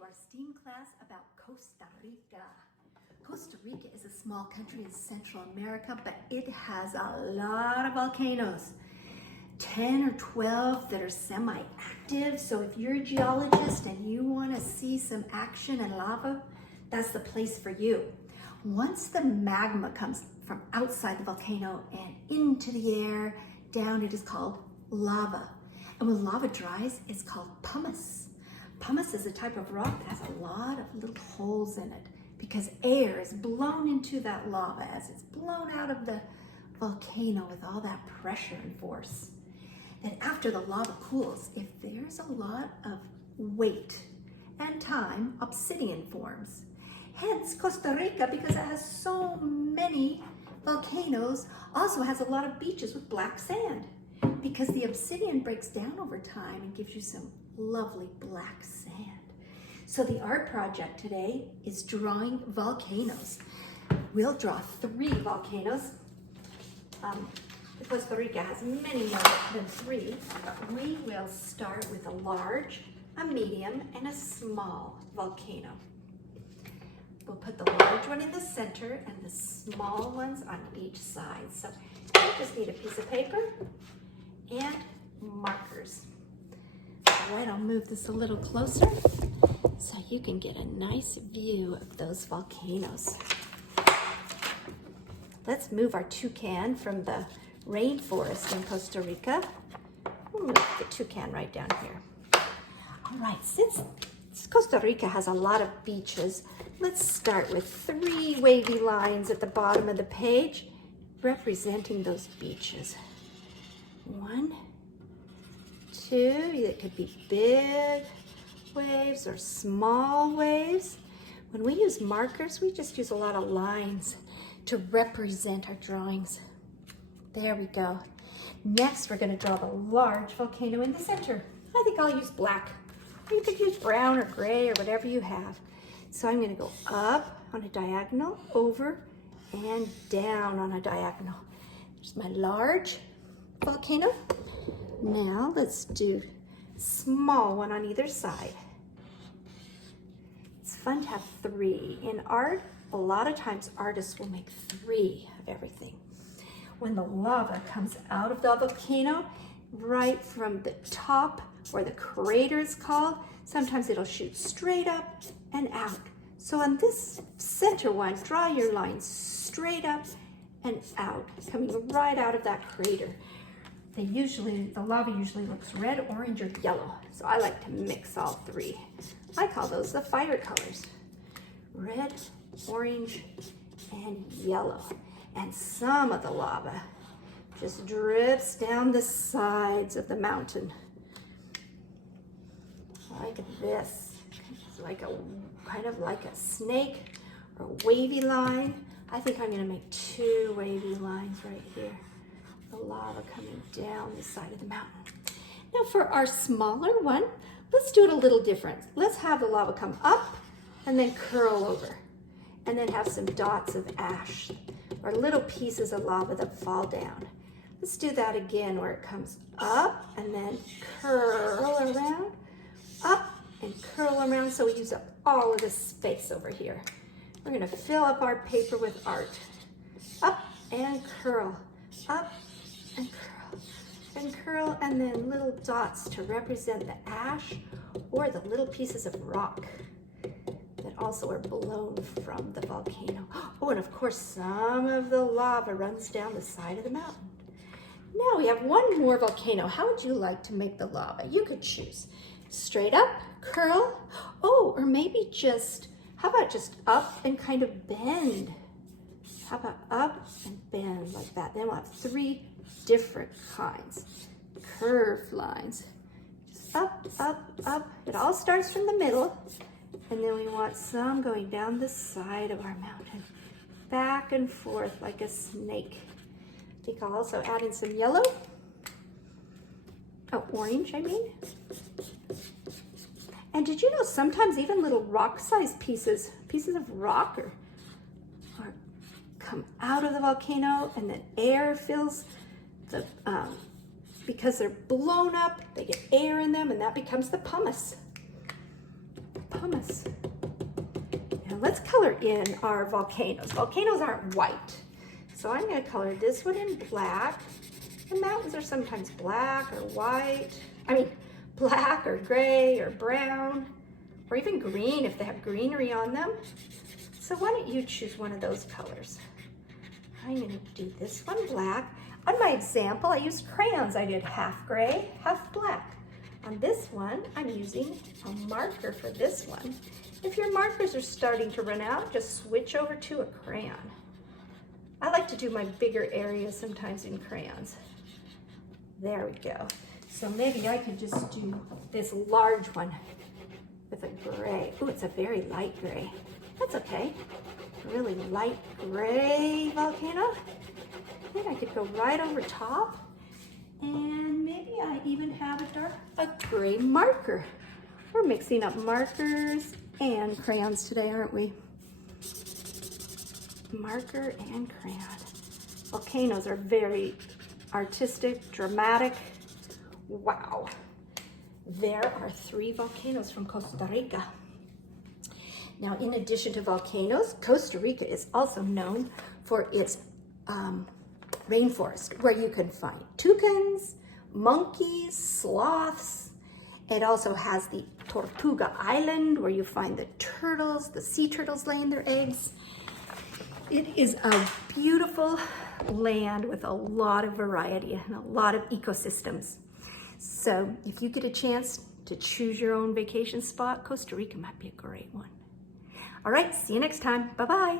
to our STEAM class about Costa Rica. Costa Rica is a small country in Central America, but it has a lot of volcanoes. 10 or 12 that are semi-active. So if you're a geologist and you want to see some action and lava, that's the place for you. Once the magma comes from outside the volcano and into the air, down, it is called lava. And when lava dries, it's called pumice. Pumice is a type of rock that has a lot of little holes in it because air is blown into that lava as it's blown out of the volcano with all that pressure and force. Then after the lava cools, if there's a lot of weight and time, obsidian forms. Hence, Costa Rica, because it has so many volcanoes, also has a lot of beaches with black sand because the obsidian breaks down over time and gives you some lovely black sand. So the art project today is drawing volcanoes. We'll draw 3 volcanoes. Costa Rica has many more than 3, but we will start with a large, a medium, and a small volcano. We'll put the large one in the center and the small ones on each side. So you just need a piece of paper and markers. All right, I'll move this a little closer so you can get a nice view of those volcanoes. Let's move our toucan from the rainforest in Costa Rica. We'll move the toucan right down here. All right, since Costa Rica has a lot of beaches, let's start with 3 wavy lines at the bottom of the page representing those beaches. 1, 2, it could be big waves or small waves. When we use markers, we just use a lot of lines to represent our drawings. There we go. Next, we're going to draw the large volcano in the center. I think I'll use black. You could use brown or gray or whatever you have. So I'm going to go up on a diagonal, over and down on a diagonal. There's my large volcano. Now let's do a small one on either side. It's fun to have 3. In art, a lot of times artists will make 3 of everything. When the lava comes out of the volcano, right from the top, where the crater is called, sometimes it'll shoot straight up and out. So on this center one, draw your lines straight up and out, coming right out of that crater. The lava usually looks red, orange, or yellow. So I like to mix all 3. I call those the fire colors. Red, orange, and yellow. And some of the lava just drips down the sides of the mountain. Like this. It's like kind of like a snake or a wavy line. I think I'm going to make 2 wavy lines right here. The lava coming down the side of the mountain. Now for our smaller one, let's do it a little different. Let's have the lava come up and then curl over. And then have some dots of ash or little pieces of lava that fall down. Let's do that again where it comes up and then curl around, up and curl around, so we use up all of this space over here. We're going to fill up our paper with art. Up and curl, up and curl, and then little dots to represent the ash or the little pieces of rock that also are blown from the volcano. Oh, and of course, some of the lava runs down the side of the mountain. Now we have one more volcano. How would you like to make the lava? You could choose straight up, curl, or maybe how about just up and kind of bend? How about up and bend like that? Then we'll have 3 different kinds. Curved lines. Just up, up, up. It all starts from the middle. And then we want some going down the side of our mountain, back and forth like a snake. I think I'll also add in some yellow. Oh, orange, I mean. And did you know sometimes even little rock-sized pieces of rock or come out of the volcano and then air fills the, because they're blown up, they get air in them and that becomes the pumice. pumice. Now let's color in our volcanoes. Volcanoes aren't white. So I'm gonna color this one in black. The mountains are sometimes black or white. I mean, black or gray or brown, or even green if they have greenery on them. So why don't you choose one of those colors? I'm gonna do this one black. On my example, I used crayons. I did half gray, half black. On this one, I'm using a marker for this one. If your markers are starting to run out, just switch over to a crayon. I like to do my bigger areas sometimes in crayons. There we go. So maybe I could just do this large one with a gray. Oh, it's a very light gray. That's okay. A really light gray volcano. I think I could go right over top, and maybe I even have a gray marker. We're mixing up markers and crayons today, aren't we? Marker and crayon. Volcanoes are very artistic, dramatic. Wow. There are 3 volcanoes from Costa Rica. Now, in addition to volcanoes, Costa Rica is also known for its rainforest, where you can find toucans, monkeys, sloths. It also has the Tortuga Island, where you find the turtles, the sea turtles laying their eggs. It is a beautiful land with a lot of variety and a lot of ecosystems. So if you get a chance to choose your own vacation spot, Costa Rica might be a great one. All right, see you next time. Bye-bye.